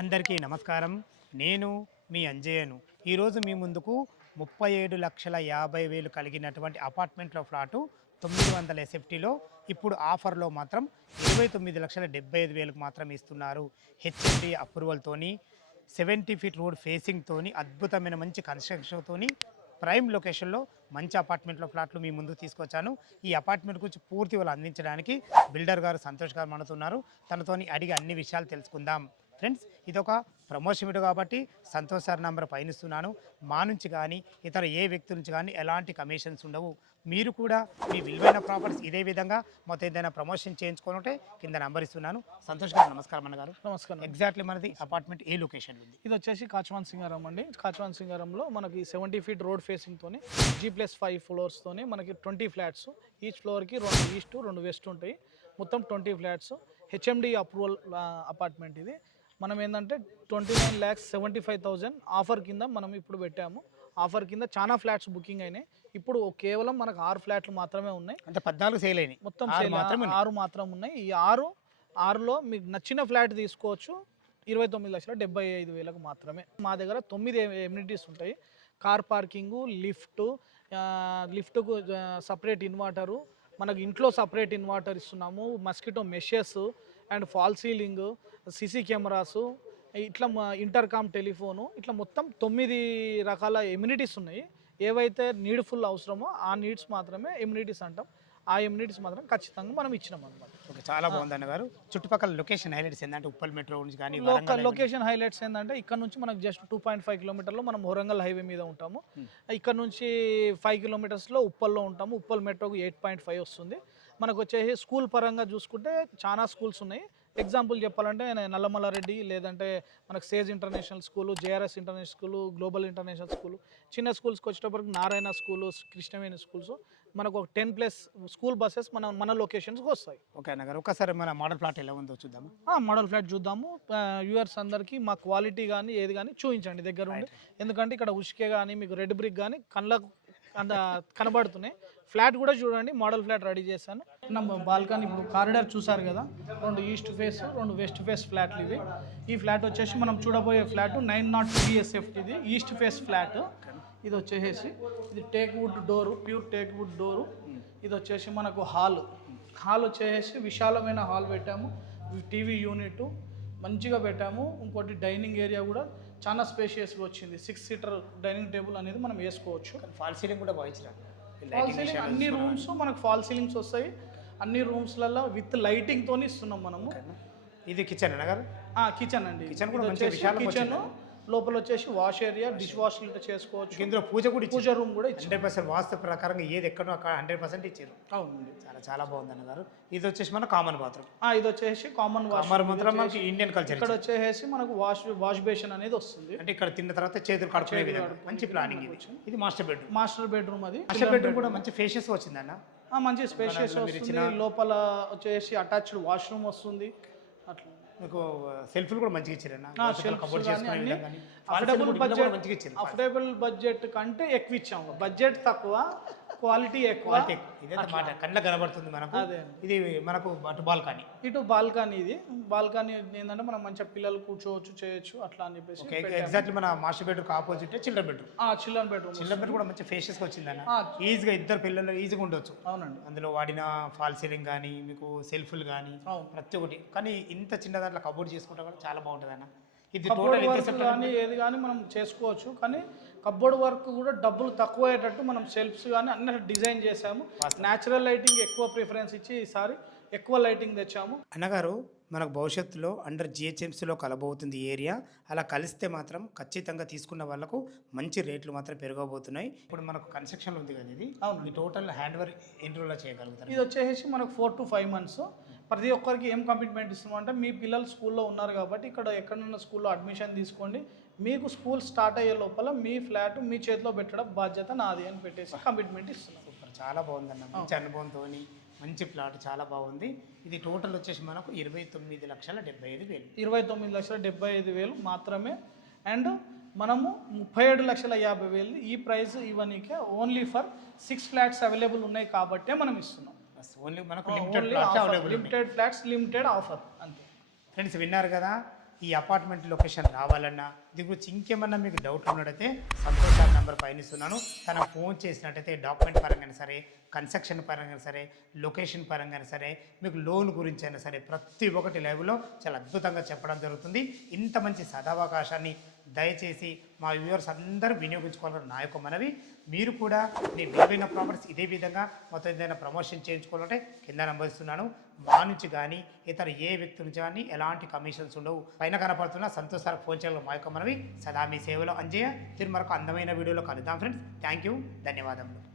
అందరికీ నమస్కారం. నేను మీ అంజయ్యను. ఈరోజు మీ ముందుకు 37,50,000 కలిగినటువంటి అపార్ట్మెంట్లో ఫ్లాటు 900 ఎస్ఎఫ్టీలో ఇప్పుడు ఆఫర్లో మాత్రం 29,75,000కు మాత్రం ఇస్తున్నారు. హెచ్ఎండి అప్రూవల్తోని 70 ఫీట్ రోడ్ ఫేసింగ్తోని అద్భుతమైన మంచి కన్స్ట్రక్షన్తోని ప్రైమ్ లొకేషన్లో మంచి అపార్ట్మెంట్లో ఫ్లాట్లు మీ ముందుకు తీసుకొచ్చాను. ఈ అపార్ట్మెంట్ గురించి పూర్తి వాళ్ళు అందించడానికి బిల్డర్ గారు సంతోష్ గారు మనతున్నారు. తనతోని అడిగి అన్ని విషయాలు తెలుసుకుందాం. ఫ్రెండ్స్, ఇదొక ప్రమోషన్ వీడియో కాబట్టి సంతోష్ సార్ నంబర్ పైనిస్తున్నాను. మా నుంచి కానీ ఇతర ఏ వ్యక్తి నుంచి కానీ ఎలాంటి కమిషన్స్ ఉండవు. మీరు కూడా మీ విలువైన ప్రాపర్టీస్ ఇదే విధంగా మొత్తం ఏదైనా ప్రమోషన్ చేయించుకుంటే కింద నంబర్ ఇస్తున్నాను. సంతోష్ గారు నమస్కారం అన్నగారు. నమస్కారం. ఎగ్జాక్ట్లీ మనది అపార్ట్మెంట్ ఏ లొకేషన్ ఉంది? ఇది వచ్చేసి కాచవాన్ సింగారం అండి. కాచవాన్ సింగారంలో మనకి 70 ఫీట్ రోడ్ ఫేసింగ్తోని G+5 ఫ్లోర్స్తోని మనకి 20 ఫ్లాట్స్. ఈచ్ ఫ్లోర్కి 2 ఈస్ట్ 2 వెస్ట్ ఉంటాయి. మొత్తం 20 ఫ్లాట్స్. హెచ్ఎండి అప్రూవల్ అపార్ట్మెంట్ ఇది. మనం ఏంటంటే 29,75,000 ఆఫర్ కింద మనం ఇప్పుడు పెట్టాము. ఆఫర్ కింద చాలా ఫ్లాట్స్ బుకింగ్ అయినాయి. ఇప్పుడు కేవలం మనకు 6 ఫ్లాట్లు మాత్రమే ఉన్నాయి. అంటే 14 సేల్ అయినాయి, మొత్తం 6 మాత్రం ఉన్నాయి. ఈ 6లో మీకు నచ్చిన ఫ్లాట్ తీసుకోవచ్చు. 29,75,000కు మాత్రమే. మా దగ్గర 9 ఎమ్యూనిటీస్ ఉంటాయి. కార్ పార్కింగు, లిఫ్ట్కు సపరేట్ ఇన్వర్టరు, మనకు ఇంట్లో సపరేట్ ఇన్వర్టర్ ఇస్తున్నాము. Mosquito meshes and fall ceiling, CC cameras, ఇట్లా ఇంటర్కామ్ టెలిఫోను, ఇట్లా మొత్తం 9 రకాల ఎమ్యూనిటీస్ ఉన్నాయి. ఏవైతే నీడ్ఫుల్ అవసరమో ఆ నీడ్స్ మాత్రమే ఎమ్యూనిటీస్ అంటాం. ఆ ఎమ్యూనిటీస్ మాత్రం ఖచ్చితంగా మనం ఇచ్చినాం అనమాట. ఓకే, చాలా బాగుంది అన్నగారు. చుట్టుపక్కల లొకేషన్ హైలైట్స్ ఏంటంటే ఉప్పల్ మెట్రో నుంచి కానీ లొకేషన్ హైలైట్స్ ఏంటంటే ఇక్కడ నుంచి మనకు జస్ట్ 2.5 కిలోమీటర్లో మనం వరంగల్ హైవే మీద ఉంటాము. ఇక్కడ నుంచి 5 కిలోమీటర్స్లో ఉప్పల్లో ఉంటాము. ఉప్పల్ మెట్రోకు 8.5 వస్తుంది. మనకు వచ్చేసి స్కూల్ పరంగా చూసుకుంటే చాలా స్కూల్స్ ఉన్నాయి. ఎగ్జాంపుల్ చెప్పాలంటే నల్లమల్లారెడ్డి, లేదంటే మనకు Sage international school, JRS international school, global international school. చిన్న స్కూల్స్కి వచ్చేటప్పటికి నారాయణ స్కూలు, కృష్ణవేణి స్కూల్స్, మనకు ఒక 10+ స్కూల్ బస్సెస్ మన లొకేషన్స్కి వస్తాయి. ఓకే అన్నగారు, ఒకసారి మన మోడల్ ప్లాట్ ఎలా ఉందో చూద్దాము. మోడల్ ఫ్లాట్ చూద్దాము. వ్యూవర్స్ అందరికీ మా క్వాలిటీ కానీ ఏది కానీ చూపించండి దగ్గర ఉండి. ఎందుకంటే ఇక్కడ ఉష్కే కానీ మీకు రెడ్ బ్రిక్ కానీ కళ్ళకు కనబడుతున్నాయి. ఫ్లాట్ కూడా చూడండి, మోడల్ ఫ్లాట్ రెడీ చేశాను. ನಮ್ಮ బాల్కనీ ఇప్పుడు కారిడార్ చూసారు కదా, 2 ఈస్ట్ ఫేస్ 2 వెస్ట్ ఫేస్ ఫ్లాట్లు ఇవి. ఈ ఫ్లాట్ వచ్చేసి మనం చూడబోయే ఫ్లాట్ 903 ఎస్ఎఫ్టీ. ఇది ఈస్ట్ ఫేస్ ఫ్లాట్. ఇది వచ్చేసి ఇది teak wood door, pure teak wood door. ఇది వచ్చేసి మనకు హాల్ వచ్చేసి విశాలమైన హాల్ పెట్టాము. టీవీ యూనిట్ మంచిగా పెట్టాము. ఇంకోటి డైనింగ్ ఏరియా కూడా చాలా స్పేషియస్గా వచ్చింది. 6 సీటర్ డైనింగ్ టేబుల్ అనేది మనం వేసుకోవచ్చు. ఫాల్ సీలింగ్ కూడా బాగా ఫాల్ సీలింగ్ అన్ని రూమ్స్ మనకు ఫాల్ సీలింగ్స్ వస్తాయి. అన్ని రూమ్స్లలో విత్ లైటింగ్తో ఇస్తున్నాం మనము. ఇది కిచెన్ అన్నగారు? కిచెన్ అండి. కిచెన్ కూడా మంచి విశాలం. కిచెన్ లోపల వచ్చేసి వాష్ ఏరియా, డిష్ వాష్ చేసుకోవచ్చు. ఇందులో పూజ రూమ్ కూడా 100% వాస్తు ప్రకారంగా ఏది ఎక్కడో అక్కడ 100% ఇచ్చారు. అవునండి, చాలా బాగుంది అన్నగారు. ఇది వచ్చేసి మన కామన్ బాత్రూమ్. ఇది వచ్చేసి కామన్ వాష్ మాత్రం మనకి ఇండియన్ కల్చర్. ఇక్కడ వచ్చేసి మనకు వాష్ బేసిన్ అనేది వస్తుంది. అంటే ఇక్కడ తిన్న తర్వాత చేతులు కడుక్కునే విధంగా మంచి ప్లానింగ్. ఇది మాస్టర్ బెడ్రూమ్. అది మాస్టర్ బెడ్రూమ్ కూడా మంచి ఫేషియస్ వచ్చిందన్న. మంచి స్పేషియస్ వస్తుంది. లోపల వచ్చేసి అటాచ్డ్ వాష్రూమ్ వస్తుంది. అట్లా మీకు సెల్ఫ్లు కూడా మంచిగా ఇచ్చారన్న. అఫోర్డబుల్ బడ్జెట్ కంటే ఎక్కువ ఇచ్చాము. బడ్జెట్ తక్కువ, క్వాలిటీ ఎక్కువ. ఇదైతే మాట కళ్ళ కనబడుతుంది మనకు. ఇది మనకు బాల్కనీ. ఇటు బాల్కనీ. ఇది బాల్కనీ ఏంటంటే మనం మంచిగా పిల్లలు కూర్చోవచ్చు, చేయొచ్చు అట్లా అని చెప్పేసి. ఎగ్జాక్ట్లీ మన master bedroom opposite children bedroom. Children bedroom కూడా మంచి ఫేషియస్ వచ్చిందన్న. ఈజీగా ఇద్దరు పిల్లలు ఈజీగా ఉండొచ్చు. అవునండి. అందులో వాడిన ఫాల్ సీలింగ్ కానీ మీకు సెల్ఫ్లు కానీ ప్రతి ఒక్కటి. కానీ ఇంత చిన్న దాంట్లో కబోర్డ్ చేసుకుంటే కూడా చాలా బాగుంటుంది అన్న. ఇది కానీ ఏది కానీ మనం చేసుకోవచ్చు. కానీ కబోర్డ్ వర్క్ కూడా డబ్బులు తక్కువ అయ్యేటట్టు మనం సెల్ఫ్స్ కానీ అన్ని డిజైన్ చేసాము. న్యాచురల్ లైటింగ్ ఎక్కువ ప్రిఫరెన్స్ ఇచ్చి ఈసారి ఎక్కువ లైటింగ్ తెచ్చాము. అన్నగారు, మనకు భవిష్యత్తులో అండర్ జిహెచ్ఎంసీలో కలబోతుంది ఏరియా. అలా కలిస్తే మాత్రం ఖచ్చితంగా తీసుకున్న వాళ్ళకు మంచి రేట్లు మాత్రం పెరగబోతున్నాయి. ఇప్పుడు మనకు కన్స్ట్రక్షన్లో ఉంది కదా, ఇది ఈ టోటల్ హ్యాండ్ ఓవర్ ఎన్ని రోజుల్లో చేయగలుగుతారు? ఇది వచ్చేసి మనకు 4 to 5 months. ప్రతి ఒక్కరికి ఏం కమిట్మెంట్ ఇస్తున్నామంటే, మీ పిల్లలు స్కూల్లో ఉన్నారు కాబట్టి ఇక్కడ ఎక్కడన్నా స్కూల్లో అడ్మిషన్ తీసుకోండి. మీకు స్కూల్ స్టార్ట్ అయ్యే లోపల మీ ఫ్లాట్ మీ చేతిలో పెట్టడం బాధ్యత నాది అని పెట్టేసి కమిట్మెంట్ ఇస్తున్నాం. సూపర్, చాలా బాగుందన్న. మంచి అనుభవంతో మంచి ప్లాట్, చాలా బాగుంది. ఇది టోటల్ వచ్చేసి మనకు 29,75,000. 29,75,000 మాత్రమే. అండ్ మనము 37,50,000 ఈ ప్రైస్ ఇవ్వనీకే ఓన్లీ ఫర్ 6 ఫ్లాట్స్ అవైలబుల్ ఉన్నాయి కాబట్టే మనం ఇస్తున్నాం. ఓన్లీ మనకు లిమిటెడ్ ఫ్లాట్స్, లిమిటెడ్ ఆఫర్ అంతే. ఫ్రెండ్స్ విన్నారు కదా, ఈ అపార్ట్మెంట్ లొకేషన్ రావాలన్నా దీని గురించి ఇంకేమన్నా మీకు డౌట్లు ఉన్నట్టయితే సంతోష్ సార్ నెంబర్ పైన ఇస్తున్నాను. తనకు ఫోన్ చేసినట్టయితే డాక్యుమెంట్ పరంగా సరే, కన్స్ట్రక్షన్ పరంగా సరే, లొకేషన్ పరంగా సరే, మీకు లోన్ గురించి అయినా సరే ప్రతి ఒక్కటి లైవ్లో చాలా అద్భుతంగా చెప్పడం జరుగుతుంది. ఇంత మంచి సదావకాశాన్ని దయచేసి మా వ్యూవర్స్ అందరూ వినియోగించుకోవాలని నా యొక్క మనవి. మీరు కూడా మీ విలువైన ప్రాపర్టీస్ ఇదే విధంగా మొత్తం ఏదైనా ప్రమోషన్ చేయించుకోవాలంటే కింద నెంబర్ ఇస్తున్నాను. మా నుంచి కానీ ఇతర ఏ వ్యక్తి నుంచి కానీ ఎలాంటి కమిషన్స్ ఉండవు. పైన కనపడుతున్న సంతోష్ సార్ ఫోన్ చేయాలి మా యొక్క మనవి. సదా మీ సేవలో అంజయ్య. తిరిగి మరొక అందమైన వీడియోలో కలుద్దాం ఫ్రెండ్స్. థ్యాంక్ యూ, ధన్యవాదములు.